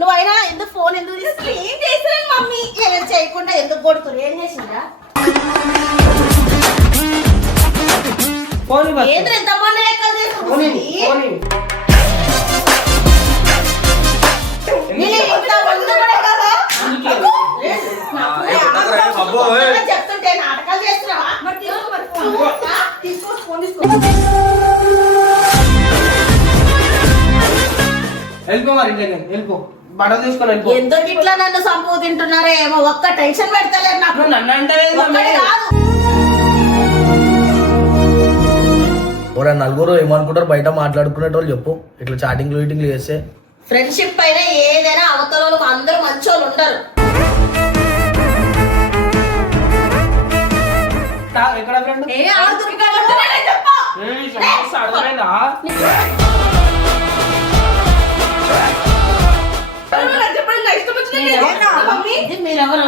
నువ్వు అయినా ఎందుకు ఫోన్ ఎందుకు తీసుకుని ఏం చేసిన మమ్మీ ఏమైనా చేయకుండా ఎందుకు కొడుతున్నారు ఏం చేసిందా ఏంద్ర ఎంత మొన్న లెక్కలు చేసుకుంటుంది చెప్తుంటే నాటకాలు చేస్తున్నావా వెళ్ళిపో మరి వెళ్ళిపో బట్టలు తీసుకొని వెళ్ళిపో. ఎందుకు ఇట్లా నన్ను సంపూ తింటున్నారో ఏమో ఒక్క టెన్షన్ పెడతలేదు నాకు. నన్ను అంటే నలుగురు ఏమనుకుంటారు బయట మాట్లాడుకునేటోళ్ళు చెప్పు ఇట్లా చాటింగ్లు వీటింగ్లు చేస్తే. ఫ్రెండ్షిప్ అయినా ఏదైనా అవతల వాళ్ళకి అందరూ మంచోళ్ళు ఉండరు. ఎక్కడ ఫ్రెండ్ అర్థమైందా? మీరెవరు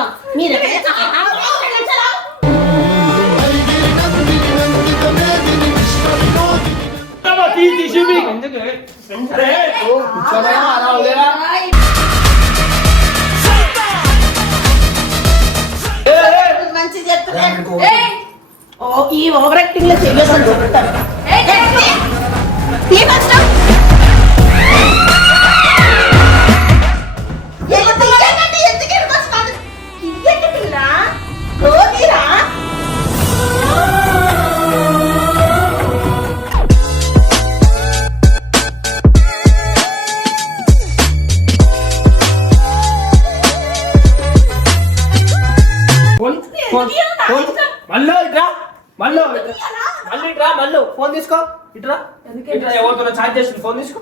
మంచి చెప్తున్నాను. ఈ ఓవర్ యాక్టింగ్ లో చేయలేదు. మళ్ళీ ఫోన్ తీసుకో ఇట్రా ఎవరితో ఛార్జ్ చేస్తుంది ఫోన్ తీసుకో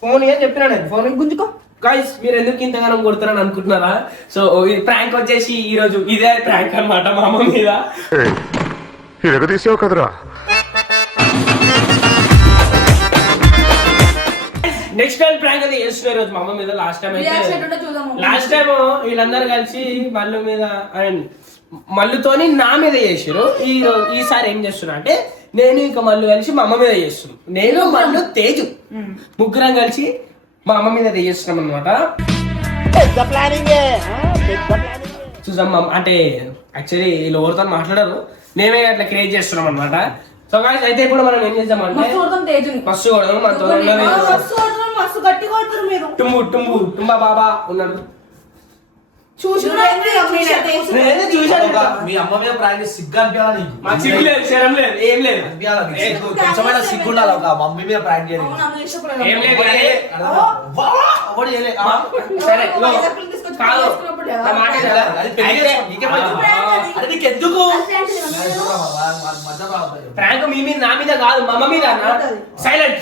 ఫోన్ ఏం చెప్పినా నేను ఫోన్ గుంజుకో. గైస్ మీరు ఎందుకు ఇంతగానం కొడుతున్నారని అనుకుంటున్నారా? సో ఈ ప్రాంక్ వచ్చేసి ఈ రోజు ఇదే ప్రాంక్ అన్నమాట మా అమ్మ మీద. తీసావు కదరా. నెక్స్ట్ టైం ప్రాంక్ అది చేస్తున్నారు రోజు మా అమ్మ మీద. లాస్ట్ టైం వీళ్ళందరూ కలిసి మల్లు మీద అండ్ మల్లుతోని నా మీద చేసారు. ఈసారి ఏం చేస్తున్నా అంటే నేను ఇంకా మల్లు కలిసి మా అమ్మ మీద చేస్తున్నాం. నేను మల్లు తేజు ముగ్గురం కలిసి మా అమ్మ మీద చేస్తున్నాం అనమాట. చూసాం అంటే యాక్చువల్లీ వీళ్ళు ఎవరితో మాట్లాడారు, మేమే అట్లా క్రియేట్ చేస్తున్నాం అనమాట. సో గాయ్స్ అయితే ఇప్పుడు మనం ఏం చేద్దామంటే మస్తు కొడదాం. మనతో టుంబా బాబా ఉన్నాడు. మీ అమ్మ మీద ప్రాంక్ సిగ్గు అనిపించాలి. ఏం లేదు కొంచెమైనా సిగ్గు ఉండాలి ఒక మమ్మీ మీద ప్రాంక్ చేయడానికి. ఎందుకు ప్రాంక్ మీ మీద నా మీద కాదు మా అమ్మ మీద. సైలెంట్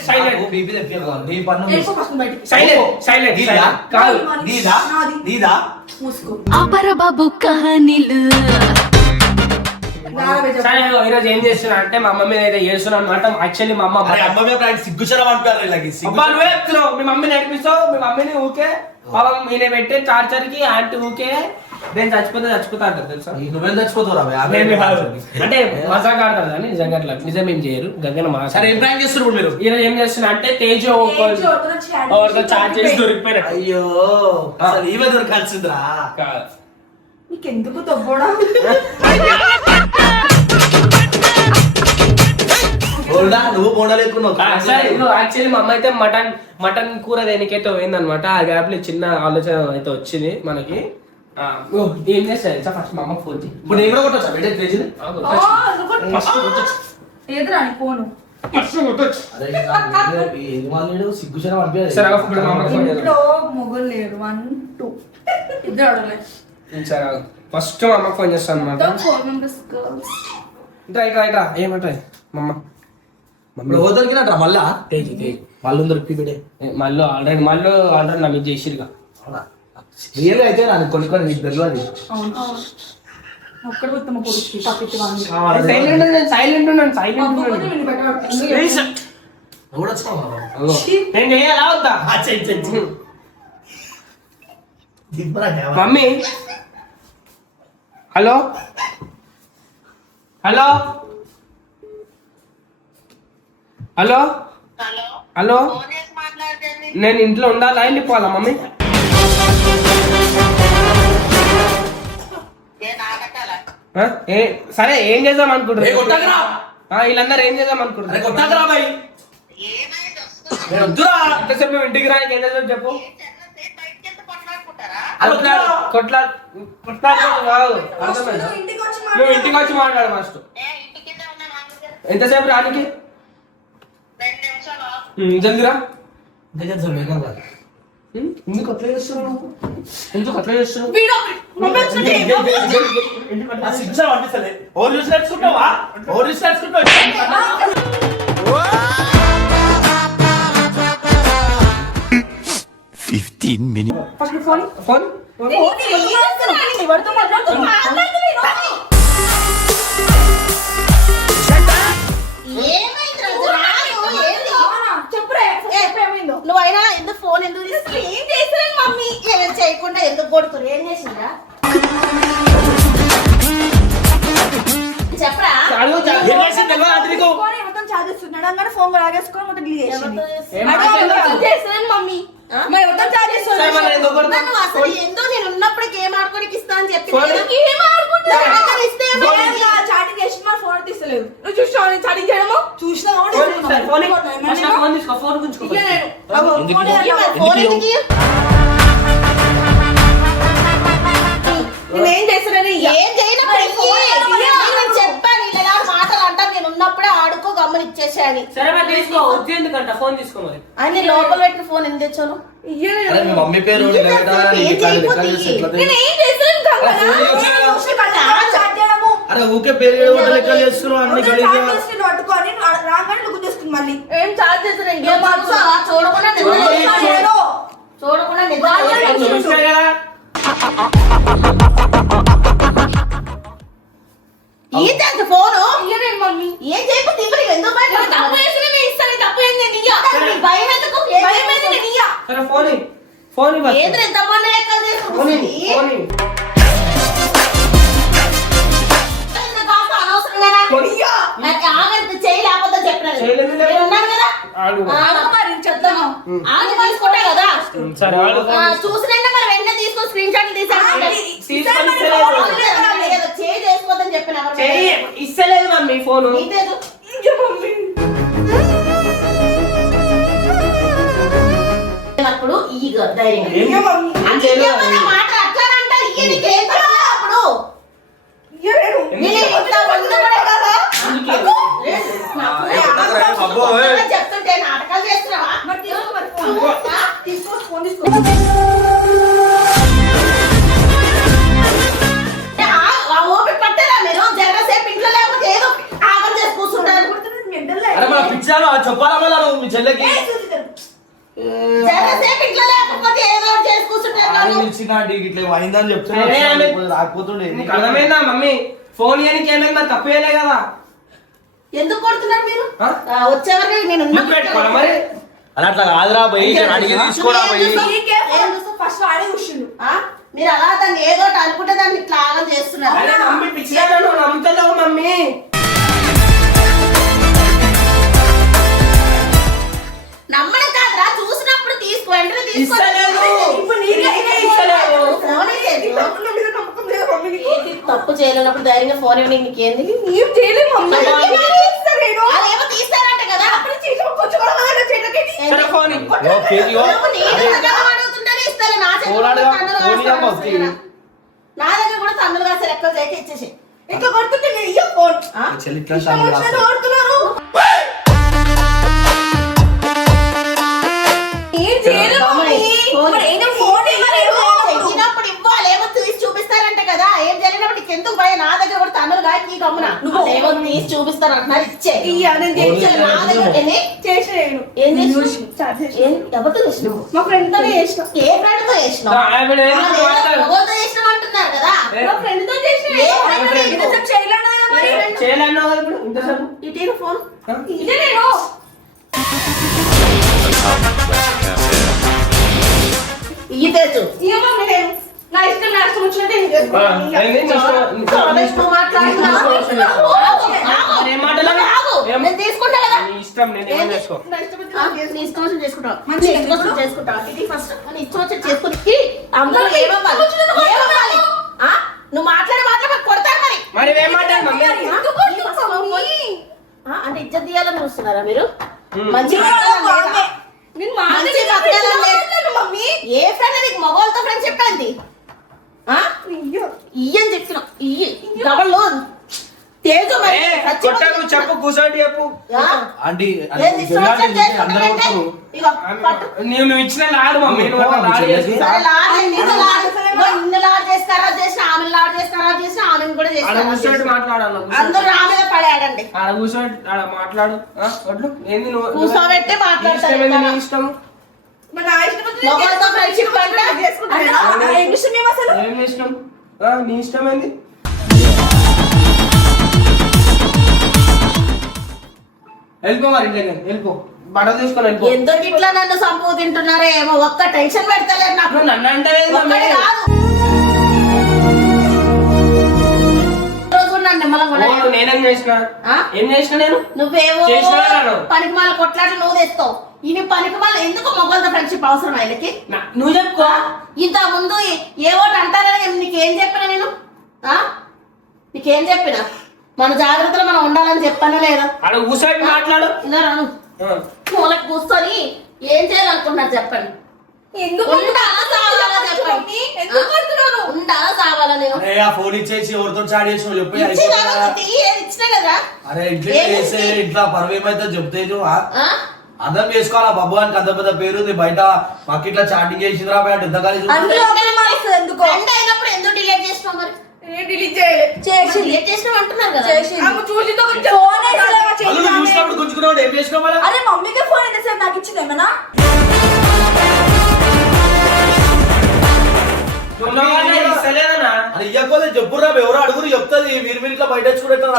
కాదు బాబు కహానీలు. ఈరోజు ఏం చేస్తున్నా అంటే మా అమ్మ మీద అయితే చేస్తున్నా అనమాట. యాక్చువల్లీ మా అమ్మ సిగ్గుచరం నువ్వే చెప్తున్నావు. మీ మమ్మీ నడిపిస్తావు, మీ మమ్మీని ఊకే పాపం ఈయన పెట్టే టార్చర్ కి ఆంటీ ఊకే నేను చచ్చిపోతా అంటారు తెలుసా. నువ్వేం చచ్చిపోతావు అంటే మజాక్ ఆడతారు కానీ నిజంగా అట్లా నిజం ఏం చేయరు. గంగన సరే ఏం ప్రాంక్ చేస్తున్నారు మీరు? ఈరోజు ఏం చేస్తున్నా అంటే తేజు చార్జ్ చేసి దొరికిపోయినట్టు. అయ్యో అసలు ఈమె దొరకాల్సిందిరా. నీకెందుకు తవ్వడం? నువ్వు బోండలేకున్నావు. యాక్చువల్లీ మా అమ్మ అయితే మటన్ కూర దేనికైతే పోయిందనమాట. ఆ గ్యాప్ లో చిన్న ఆలోచన అయితే వచ్చింది మనకి. ఏం చేస్తా ఫస్ట్ మా అమ్మకి ఫోన్ చేయి. ఇప్పుడు నేను కూడా కొట్టొచ్చా సిగ్గుచరం ఫస్ట్ మా అమ్మకి ఫోన్ చేస్తాను అనమాట. రైట్రా ఏమంటాయి మా అమ్మ దొరికినట్రా మళ్ళా మళ్ళీ దొరికి మళ్ళీ ఆల్రెడీ నా మీద చేసిరుగా. రియల్ అయితే నాకు కొన్ని నీకు తెలియదు. Mummy hello hello hello hello నేను ఇంట్లో ఉండాలా వెళ్ళిపోవాలా మమ్మీ ఆ? సరే ఏం చేద్దాం అనుకుంటున్నారు వీళ్ళందరూ ఏం చేద్దాం అనుకుంటున్నారు ఎంతసేపు మేము ఇంటికి రానికి ఏం చేద్దాం చెప్పు కొట్లాడుకోవడం కాదు అర్థమైందా నువ్వు ఇంటికి వచ్చి మాట్లాడు ఫస్ట్ ఎంతసేపు రానికి జల్దిరా ఎందుకు అప్లై చేస్తున్నావు ఎందుకు అప్లై చేస్తున్నావు ఫస్ట్ ఫోన్ ఫోన్ నువ్వైనా ఎందుకు ఫోన్ ఎందుకు తీసుకుని ఏం చేసిరని మమ్మీ ఏమైనా చేయకుండా ఎందుకు కొడుతురు ఏం చేసిందా చెప్పరా ఫోన్ లాగేసుకొని మొత్తం డిలీట్ చేసిరని మమ్మీ నన్ను అసలు ఏందో నేను ఉన్నప్పటికీ ఏం ఆడుకోనికి ఇస్తా అని చెప్పి చాటింగ్ చేసి మరి ఫోన్ తీస్తలేదు నువ్వు చూసినావు చాటింగ్ చేయడము నేనేం చేస్తానని ఏం చేయనప్పుడు చెప్పాను ఇలా మాటలు అంటారు నేను ఉన్నప్పుడే ఆడుకో గమనిచ్చేసాని ఫోన్ తీసుకో మరి అని లోపల పెట్టిన ఫోన్ ఎందుకు తెచ్చాను మమ్మీ పేరు అరే ఊకే పేరు లెక్కలు చేస్తున్నావు అన్ని పట్టుకొని రాగానే లుక్ చేసుకుంది మళ్ళీ ఏం చార్జ్ చేస్తారు ఇంకేం చూడకుండా చూడకుండా ఫోను మమ్మీ ఏం చేయకపోతే ఇప్పుడు ఎందుకు తప్పు చేసిన ఇస్తాను తప్పు ఏంది భయం ఎందుకు ఫోన్ ఫోన్ ఏంద్ర ఎంత మొన్న లెక్కలు చేసుకుంటుంది చేయి లేకపోతే చెప్పినాను కదా చెప్తాను కదా చూసినా మరి వెంటనే తీసుకొని స్క్రీన్ షాట్లు చేయి చేసుకోవద్దని చెప్పిన ఇస్తలేదు మమ్మీ ఫోన్ అప్పుడు ఈ ధైర్యం మాట అట్లా అంటారు అప్పుడు చెప్తుంటే నాటకాలు చేస్తున్నావా ఓపిక పట్టారా మీరు జగసేపు ఇంట్లో లేకపోతే ఏదో ఆగం చేసి కూర్చుంటారు చెప్పాలా మళ్ళా నువ్వు మీ చెల్లెకి జగసేపు ఇంట్లో లేకపోతే ఏదో చేసి కూర్చుంటారు అయిందని చెప్తున్నా రాకపోతుండే అర్థమైందా మమ్మీ ఫోన్ ఇయనికి ఏమైందా తప్పు చేయలే కదా ఎందుకు కొడుతున్నారు మీరు వచ్చేవరకు నేను మరి అలా అట్లా కాదురా పోయి అడిగి తీసుకోరా పోయి ఫస్ట్ వాడే కూర్చుండు మీరు అలా దాన్ని ఏదో అనుకుంటే దాన్ని ఇట్లా ఆగం చేస్తున్నారు మమ్మీ పిచ్చిగా నమ్ముతలేవు మమ్మీ నమ్మడం కాదురా చూసినప్పుడు తీసుకో వెంటనే తప్పు చేయలేనప్పుడు ధైర్యంగా ఫోన్ ఇవ్వండి నీకేంది ఏం చేయలేదు మమ్మీ అదేమో తీస్తారంట కదా అడుగుతుంటేనే ఇస్తారు నా దగ్గర కూడా తన్నులు కాసి లెక్క చేయక ఇచ్చేసి ఇట్లా కొడుతుంటే నేను ఇయ్య ఫోన్ ఇచ్చినప్పుడు ఇవ్వాలి ఏమో తీసి చూపిస్తారంట కదా ఏం జరిగినప్పుడు నీకు ఎందుకు భయం నా దగ్గర కూడా తన్నులు కాదు నీ గమ్మున నువ్వు ఏమో తీసి చూపిస్తారు అంటున్నారు ఇచ్చే ఎవరితో చేసినావు మా ఫ్రెండ్ తోనే చేసిన ఏ ఫ్రెండ్ తో చేసినావు చేసినావు అంటున్నారు కదా మా ఫ్రెండ్ తో చేసిన ఇటీన ఫోన్ ఇదే నేను ఇయ్యి తెచ్చు ఇయ్య మమ్మీ నేను ఎక్కువ మాట్లాడుతున్నావు. మరి ఏం మాట్లాడాలి? ఏం? నేను తీసుకుంటా కదా. నీ ఇష్టం, నేను ఏమైనా చేసుకో. నీ ఇష్టం వచ్చినట్టు చేసుకుంటావు. నీ ఇష్టం వచ్చినట్టు చేసుకుంటావు. ఇది ఫస్ట్ నీ ఇష్టం వచ్చినట్టు చేసుకుని అందులో ఏమవ్వాలి? ఏమవ్వాలి? నువ్వు మాట్లాడి కొడతారు మరి. మరి ఏం మాట్లాడు మమ్మీ? అంటే ఇజ్జత్ తీయాలని చూస్తున్నారా మీరు? మంచి మమ్మీ ఏ ఫ్రెండ్ నీకు మగవాళ్ళతో ఫ్రెండ్ చెప్పింది? ఇయ్యని చెప్తున్నా. ఇయ్యి డబల్ లోన్ తేజు మరి కొట్టాకు చెప్పు, కూర్చోటి చెప్పు. ఆంటీ ఏది ఇష్టం వచ్చినట్టు అందరూ చేసుకుంటారంటే ఇగో పట్టు. నువ్వు ఇచ్చిన లాడు మమ్మీ, నువ్వు అట్లా లాడు చేసి ఆడ కూర్చోటి మాట్లాడాలి. అందరూ నా మీద పడాడండి. ఆడ కూర్చోటి ఆడ మాట్లాడు. వడ్లు ఏంది నువ్వు? కూర్చోబెట్టి నీ మాట్లాడతారు. ఇష్టమేంది, నీ ఇష్టం. మొగలతో ఫ్రెండ్షిప్ అంటే ఏం ఇష్టం? నీ ఇష్టమైంది. వెళ్ళిపో మరి ఇంటికి, వెళ్ళిపో. బట్టలు తీసుకొని వెళ్ళిపో. ఎందుకు ఇట్లా నన్ను సంపూ తింటున్నారో ఏమో. ఒక్క టెన్షన్ పెడతలేదు నాకు. నువ్వు నన్ను అంటే ఒక్కడే కాదు. రోజు కూడా నన్ను నిమ్మలం కూడా నేనేం చేసిన? ఆ? ఏం చేసిన నేను? నువ్వేవో చేసినా నేను? పనికి మాల కొట్లాట్లు నువ్వు తెస్తావు. ఇవి పనికి మాల ఎందుకు మొగలతో ఫ్రెండ్షిప్ అవసరం ఆయనకి? నువ్వు చెప్పుకో. ఇంత ముందు ఏవోటి అంటారని నీకేం చెప్పినా నేను? నీకేం చెప్పినా? మన జాగ్రత్తలో మనం ఉండాలని చెప్పాను లేదా? ఆడ కూర్చోటి మాట్లాడు. ఇలా రాను మూలకు కూర్చొని ఏం చేయాలనుకుంటున్నారు చెప్పండి. ఉండాలా సావాలా చెప్పండి. ఉండాలా సావాలా నేను? అరే ఆ ఫోన్ ఇచ్చేసి ఎవరితో చాట్ చేసినావు చెప్పి ఇచ్చినా కదా. అరే ఇంట్లో చేసే ఇంట్లో పరువు ఏమైతే చెప్తేజు అర్థం చేసుకోవాలా. బాబు అని అంత పెద్ద పేరు ఉంది బయట. మాకు ఇట్లా చాటింగ్ చేసిందిరా బయట ఎంత కలిసి ఎందుకు ఫ్రెండ్ అయినప్పుడు ఎందుకు డిలీట్ చేసినావు మరి? డిలీట్ చేయలేదు డిలీట్ చేసినావు అంటున్నారు కదా. చూసినప్పుడు గుంజుకున్నావు ఏం చేసినావు మళ్ళీ? అరే మమ్మీకి ఫోన్ ఎంతసేపు నాకు ఇచ్చింది ఏమన్నా? అని ఇవ్వకపోతే చెప్పురా ఎవరో అడుగురు చెప్తుంది. మీరు ఇట్లా బయట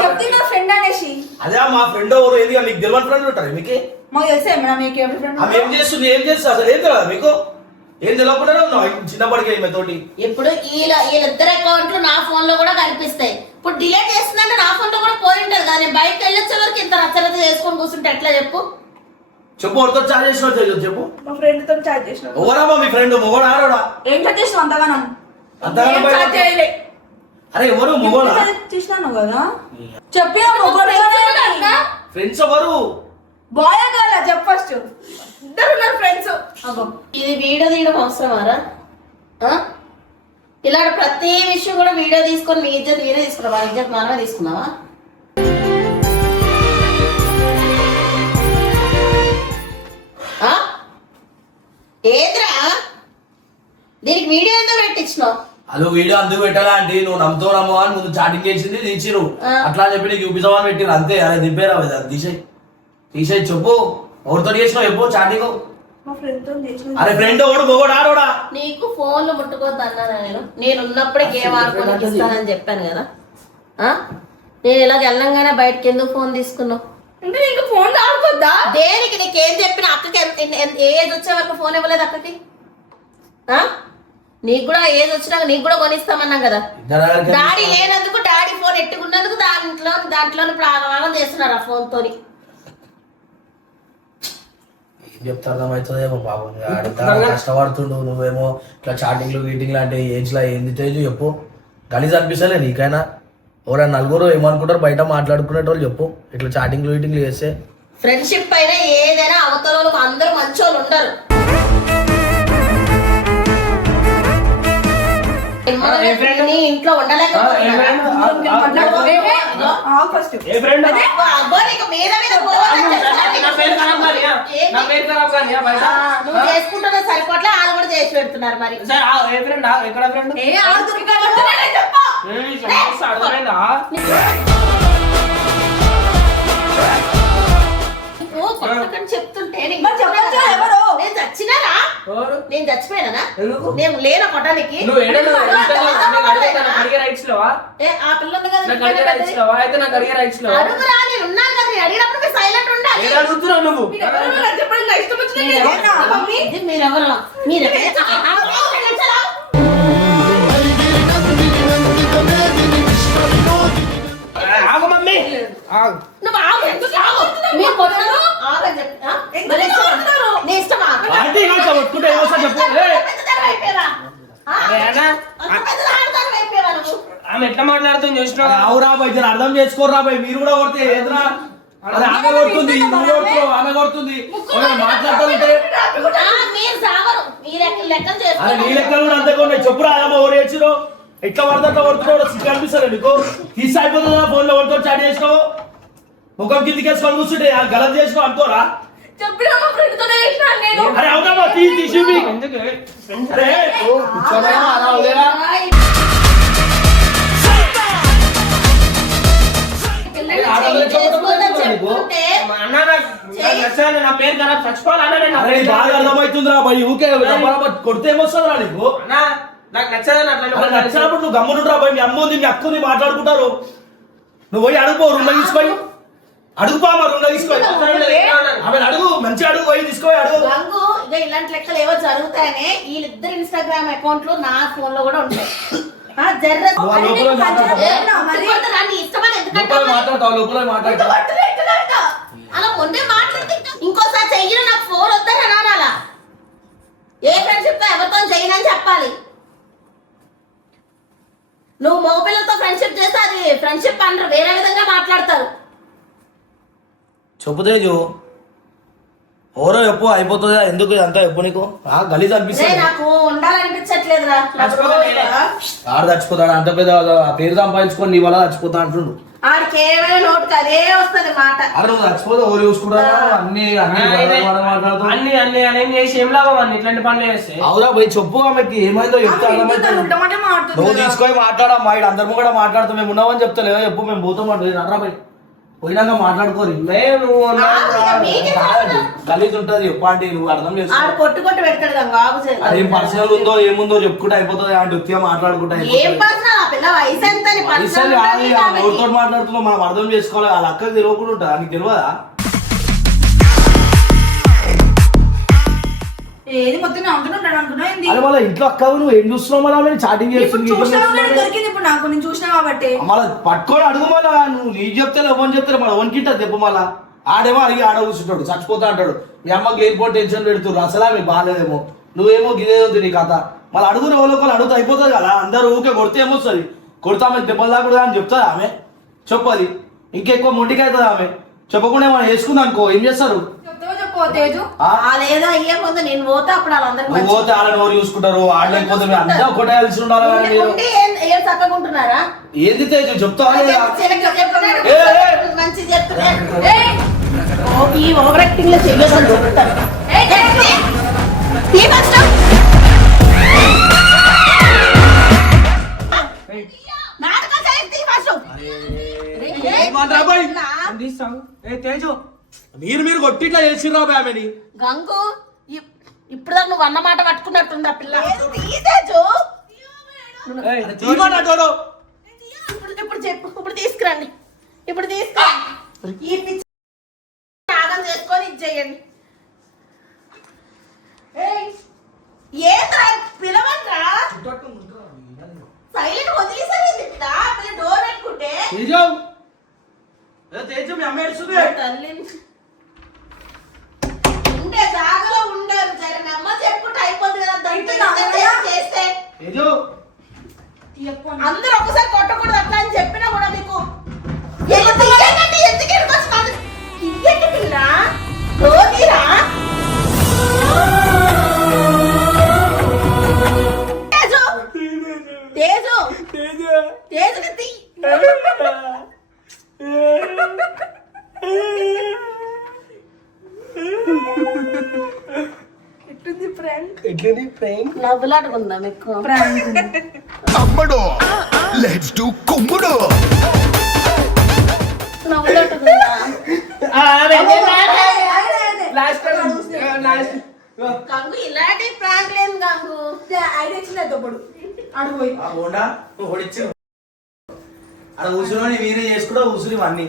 చెప్తే నా ఫ్రెండ్ అనేసి. అదే మా ఫ్రెండ్ ఎవరు ఏది నీకు తెలియని ఫ్రెండ్ ఉంటారు మీకు? మాకు తెలిసే ఏమన్నా మీకు ఎవరి ఫ్రెండ్? ఆమె ఏం చేస్తుంది ఏం చేస్తుంది అసలు ఏం తెలియదు మీకు? ఏం తెలియకుండా చిన్నప్పటికే ఈమె తోటి ఇప్పుడు వీళ్ళిద్దరు అకౌంట్లు నా ఫోన్ లో కూడా కనిపిస్తాయి. ఇప్పుడు డిలీట్ చేస్తుందంటే నా ఫోన్ లో కూడా పోయి ఉంటది కదా. నేను బయటకు వెళ్ళొచ్చే వరకు ఇంత రచ్చరచ్చ చేసుకొని కూర్చుంటే ఎట్లా చెప్పు? చెప్పు ఎవరితో చాట్ చేసినావు చెప్పు. మా ఫ్రెండ్ తో చాట్ చేసిన. ఎవరమ్మా మీ ఫ్రెండ్? మొగోడా ఆడోడా? ఏం చాట్ చేసినావు అంతగానం? అంతగానం చాట్ చేయలే. అరే ఎవరు మొగోడా? చూసినాను కదా. చెప్పి ఫ్రెండ్స్ ఎవరు? బాయ్ కదా చెప్పు ఫస్ట్. ఇద్దరు ఉన్నారు ఫ్రెండ్స్. ఇది వీడియో తీయడం అవసరమారా? ఇలా ప్రతి విషయం కూడా వీడియో తీసుకొని మీ ఇజ్జత్ మీరే తీసుకున్నావా? ఇజ్జత్ మనమే తీసుకున్నావా? ఏదిరా దీనికి వీడియో ఎంత పెట్టించినావు? అలా వీడియో అందుకు పెట్టాలా అంటే నువ్వు నమ్ముతావు నమ్మవా అని ముందు చాటింగ్ చేసింది తీసిరు. అట్లా అని చెప్పి నీకు చూపిస్తామని పెట్టిరు అంతే. అదే దింపేరా తీసేయి చెప్పు. ఎవరితో చేసినావు చెప్పు చాటింగ్. మా ఫ్రెండ్ తో చేసిన. అరే ఫ్రెండ్ ఎవడు మొగోడు ఆడోడా? నీకు ఫోన్లు ముట్టుకోవద్దు అన్నానా నేను ఉన్నప్పుడే గేమ్ ఆడుకోవడానికి ఇస్తానని చెప్పాను కదా. నేను ఇలాగ వెళ్ళంగానే బయటకి ఎందుకు ఫోన్ తీసుకున్నావు? అంటే నీకు ఫోన్ ఆడుకోద్దా? దేనికి? నీకేం చెప్పిన అక్కకి ఏజ్ వచ్చే వరకు ఫోన్ ఇవ్వలేదు అక్కకి? నీకు కూడా ఏజ్ వచ్చినాక నీకు కూడా కొనిస్తామన్నాం కదా. డాడీ లేనందుకు డాడీ ఫోన్ ఎట్టుకున్నందుకు దాంట్లో ఇప్పుడు ఆగమాగం చేస్తున్నారు ఆ ఫోన్ తోని. చెప్తా అర్థమవుతుందేమో పాపం కష్టపడుతుండు. నువ్వేమో ఇట్లా చాటింగ్లు గీటింగ్లు అంటే ఏజ్ లా ఏంది తేజు చెప్పు. గలీజ్ అనిపిస్తలే నీకైనా? ఎవరైనా నలుగురు ఏమనుకుంటారు బయట మాట్లాడుకునేటోళ్ళు చెప్పు. ఇట్లా చాటింగ్లు గీటింగ్లు చేస్తే ఫ్రెండ్షిప్ పైన ఏదైనా అవతల అందరూ మంచోళ్ళు ఉండరు. ఇంట్లో నువ్వు చేసుకుంటున్న సరిపోట్లే వాళ్ళు కూడా చేసి పెడుతున్నారు మరి. చెప్తుంటే నేను చచ్చినారా? నేను చచ్చిపోయినా? నేను లేనా కొట్టానికి? ఆ పిల్లలు అడుగురా. నేను ఉన్నాను కదా. నేను అడిగినప్పుడు సైలెంట్ ఉండాలి. మీరెవరు? ఆగు. నువ్వు ఆగు, ఎందుకు ఆగు? మీరు కొట్టరు? ఆగని చెప్పి, ఆ? మరి ఇష్టమా? నీ ఇష్టమా? ఆంటీ ఇంకా కొట్టుకుంటే ఏమొస్తా చెప్పు పెద్దదానివి అయిపోయావా? ఆ? అరే అన్న, అంత పెద్ద ఆడదానివి అయిపోయావా నువ్వు? ఆమె ఎట్లా మాట్లాడుతుంది చూసినావా? అవురా బాయ్ జర అర్థం చేసుకోరా బాయ్ మీరు కూడా కొడితే ఏదిరా అరే ఆమె కొడుతుంది నువ్వు కొడుతున్నావు ఆమె కొడుతుంది మాట్లాడుతుంటే ఆ, మీరు సావరు. మీరు లెక్కలు అరే నీ చేసుకోవాలి. లెక్కలు కూడా అంతే కొన్ని చెప్పురా ఆమె ఎవరు ఏడ్చిరో ఎట్లా పడితే అట్లా కొడుతున్నావు సిగ్గు అనిపిస్తారు నీకు తీసి అయిపోతుందా ఫోన్ లో ఎవరితో చాట్ చేసినావు ముఖం కిందికి వేసుకొని కూర్చుంటే గలత్ చేసినావు అనుకోరా చెప్పినా మా ఫ్రెండ్ తోనే చేసిన నేను. అరే అవునా తీసి ఎందుకు? అరే కూర్చోరా అలా వదిలేరా పిల్లల్ని చేసుకోవద్దని చెప్తుంటే మా అన్న నాకు నచ్చలేదు, నా పేరు ఖరాబ్ చచ్చిపోవాలన్నా నేను నా అరే పేరు బాగా ఖరాబ్ అర్థమవుతుందిరా బాయ్ ఊకే కొడితే ఏమొస్తుందిరా నీకు అన్న, నాకు నచ్చదని అట్లా అరే నచ్చినప్పుడు నువ్వు గమ్మునుంటరా బాయ్ మీ అమ్మ ఉంది మీ అక్క ఉంది మాట్లాడుకుంటారు నువ్వు పోయి అడుగుపో రూమ్లో తీసుకొని అడుగుపో మా రూమ్లో తీసుకొని ఆమె అడుగు మంచి అడుగు పోయి తీసుకొని అడుగు గంగు ఇక ఇలాంటి లెక్కలు ఏవో జరుగుతాయనే వీళ్ళిద్దరు ఇన్స్టాగ్రామ్ అకౌంట్లు నా ఫోన్ లో కూడా ఉంటాయి. ఆ, జర్ర నువ్వు లోపల మాట్లాడతావు. ఏ, ఒత్తుకుంటారా? నీ ఇష్టమని లోపల ఎందుకంటావు? మాట్లాడతావు లోపల మాట్లాడతావు అలా మొన్నే మాట్లాడితే ఇంకోసారి చెయ్యను నాకు ఫోన్ వద్దని అనాలా? ఏ ఫ్రెండ్షిప్ తో ఎవరితో చేయనని చెప్పాలి. నువ్వు మగపిల్లలతో ఫ్రెండ్షిప్ చేస్తే అది ఫ్రెండ్షిప్ అంటారు, వేరే విధంగా మాట్లాడతారు. చెప్పు తేజు ఎవరో చెప్పు అయిపోతుందా ఎందుకు అంతా చెప్పు నీకు గలీజ్ రే, అనిపిస్తుంది నాకు ఉండాలనిపించట్లేదురా. ఆడ చచ్చిపోతాడు అంత పెద్ద ఆ పేరు సంపాదించుకొని నీ వల్ల చచ్చిపోతా అంటుండు ఆడికి ఏమైనా నోటికి అదే వస్తుంది మాట. అరే నువ్వు చచ్చిపోతే ఎవరు చూసుకుంటారా అన్ని అన్ని మాట్లాడుతావు అన్ని అన్ని అనేం చేసి ఏం లాభం అన్ని ఇట్లాంటి పనులు చేస్తే? అవురా పోయి చెప్పు ఆమెకి ఏమైందో చెప్తే అర్థమవుతుంది ఉంటామంటే మాట్లాడుతుంది నువ్వు తీసుకొని మాట్లాడమ్మా ఇటు అందరం కూడా మాట్లాడుతాం మేము ఉన్నామని చెప్తలేదా చెప్పు మేము పోతాం అంటే అర్రా పోయి పోయినాక మాట్లాడుకోరు నువ్వు గలీజ్ ఉంటది చెప్పు అంటే నువ్వు అర్థం ఆడు చేసుకో కొట్టు కొట్టు పెడతాడు గంగ, ఆగు చేయి. అదేం పర్సనల్ ఉందో ఏముందో చెప్పుకుంటే అయిపోతుంది అంటే ఉత్తిగా మాట్లాడుకుంటే ఏం పర్సనల్? ఆ పిల్ల వయసు ఎంత అని పర్సనల్ పర్సనల్ కాదు ఉన్నది ఇక ఆమెకి. ఎవరితో మాట్లాడుతున్నావు మనం అర్థం చేసుకోవాలి వాళ్ళ అక్కకి తెలియకుండా ఉంటుంది నీకు తెలియదా ఏది మొత్తం అంటున్నాడు అనుకున్నా ఏంది అరే వాళ్ళ ఇంట్లో అక్క నువ్వు ఏం చూస్తున్నావు మళ్ళీ చాటింగ్ ఇప్పుడు చూసినా దొరికింది ఇప్పుడు నాకు నేను చూసినా కాబట్టి మళ్ళీ పట్టుకొని అడుగు మళ్ళా నువ్వు నీకు చెప్తే ఎవరిని చెప్తారు మళ్ళీ వనికింటది చెప్పు మళ్ళా ఆడేమో అడిగి ఆడ కూర్చుంటాడు చచ్చిపోతా అంటాడు మీ అమ్మకి లేనిపో టెన్షన్ పెడుతున్నారు అసలు మీకు బాగాలేదేమో నువ్వేమో గిదే ఉంది నీ కథ మళ్ళీ అడుగునే వాళ్ళు అడుగుతా అయిపోతుంది కదా అందరూ ఊకే కొడితే ఏమొస్తుంది కొడితే ఆమె దెబ్బలు దాకూడదు అని చెప్తుంది ఆమె చెప్పది ఇంకెక్కువ మొండికి అవుతుంది ఆమె చెప్పకుండా మనం వేసుకుంది అనుకో ఏం చేస్తారు చెప్తావో చెప్పు తేజు వాళ్ళేదో అయ్యే ముందు నేను పోతే అప్పుడు వాళ్ళందరికీ నువ్వు పోతే వాళ్ళని ఎవరు చూసుకుంటారు ఆడలేకపోతే మీరు అంతా ఒకటే కలిసి ఉండాలి కదా మీరు ఉండి ఏం చక్కకుంటున్నారా? ఏంది తేజు చెప్తావా లేదా? మంచి చెప్తున్నారు. ఈ ఓవర్ యాక్టింగ్ లో చెయ్యొద్దని చెప్తారు. ఈ ఫస్ట్ నాటకం చేయండి ఫస్ట్. ఏమంటారా బాయ్? తేజు మీరు కొట్టి ఇట్లా చేసిర్రా బాయ్ ఆమెని గంగు ఇప్పుడు దాకా నువ్వు అన్న మాట పట్టుకున్నట్టుంది ఆ పిల్ల. తీసేచ్చు ఇప్పుడు చెప్పు, ఇప్పుడు తీసుకురండి, ఇప్పుడు తీసుకురండి. ఈ పిచ్చి త్యాగం చేసుకొని ఇది చేయండి. ఏంట్రా పిలవంట్రా, సైలెంట్ వదిలేసారు పిల్ల డోర్ పెట్టుకుంటే తేజు మీ అమ్మ ఏడుస్తుంది తల్లి ఉండే జాగలో ఉండరు. సరే నమ్మ చెప్పుకుంటే అయిపోతుంది కదా. చేస్తే తేజు అందరూ ఒకసారి కొట్టకూడదు అట్లా అని చెప్పినా కూడా మీకు ఎందుకు ఎడుకొస్తున్నారు? ఇయ్యండి పిల్ల రోగిరా. తేజు తేజు తేజుకి తీ. ఎట్టుంది ఫ్రెండ్ ఎట్లుంది ప్రేమ్? నవ్వులాడుకుందాం ఎక్కువ. అమ్మడో లెట్స్ డు కుమ్ముడు నవ్వులాడుకుందాం. గంగు ఇలాంటి ప్రాంక్ లేదు గంగు. ఐడియా ఇచ్చింది తప్పుడు అడుగు అక్కడ కూర్చుని మీరే చేసుకుంటా కూర్చుని అన్ని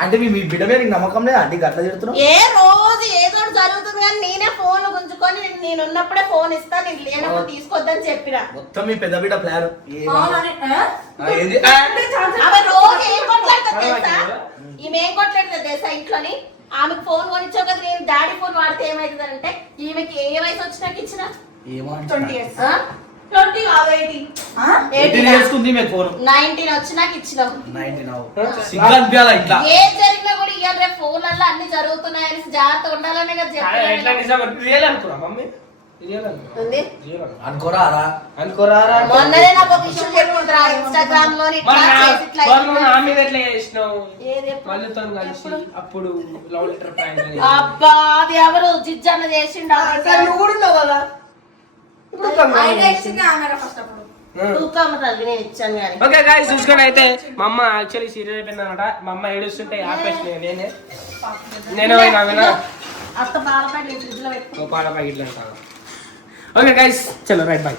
అంటే మీ బిడ్డ మీద నీకు నమ్మకం లేదు అంటే గట్ల చెప్తున్నావు ఏ రోజు ఏదో ఒకటి జరుగుతుంది వస్తుంది కానీ నేనే ఫోన్ గుంజుకొని నేను ఉన్నప్పుడే ఫోన్ ఇస్తా, నేను లేనప్పుడు తీసుకొద్దని చెప్పిన. మొత్తం మీ పెద్ద బిడ్డ ప్లాన్ అవునని, ఆమె రోజు ఏం కొట్లాడుతుంది తెలుసా? ఈమె ఏం కొట్లాడుతుంది తెలుసా ఇంట్లోని? ఆమెకు ఫోన్ కొనిచ్చావు కదా, నేను డాడీ ఫోన్ వాడితే ఏమైతుంది అంటే, ఈమెకి ఏ వయసు వచ్చినాక ఇచ్చిన? 20 years. 20 కాదు 18. 19 వచ్చినాక ఇచ్చినావు. ఇట్లా ఏం జరిగినా కూడా ఇవాళ రేపు ఫోన్లలో అన్ని జరుగుతున్నాయని జాగ్రత్త ఉండాలనే కదా ఎట్లా చెప్పాను. నిజంగా రియల్ అనుకున్నా మమ్మీ, రియల్ ఉంది. అనుకోరా అనుకోరా. మొన్ననే నాకు ఒక విషయం చెప్పుకుంటారా ఇన్స్టాగ్రామ్ లో నా మీద ఎట్లా చేసినావు? ఏది మళ్ళీతో కలిసి అప్పుడు లవ్ లెటర్ ప్లాన్ అబ్బా అది ఎవరు జిజ్జన్న చేసిండు నువ్వు కూడా ఉన్నావు కదా. ఆయన ఇచ్చింది ఆమె ఫస్ట్ అప్పుడు. నేను ఇచ్చాను కానీ. ఓకే గాయ్స్, చూసుకొని అయితే మా అమ్మ యాక్చువల్లీ సీరియస్ అయిపోయింది అనమాట. మా అమ్మ ఏడుస్తుంటే ఆపేసిన నేను అత్త పాల ప్యాకెట్ ఫ్రిడ్జ్ లో పెట్టుకో. పాల ప్యాకెట్లు అంటాను. ఓకే గైస్, చలో రైట్ బాయ్.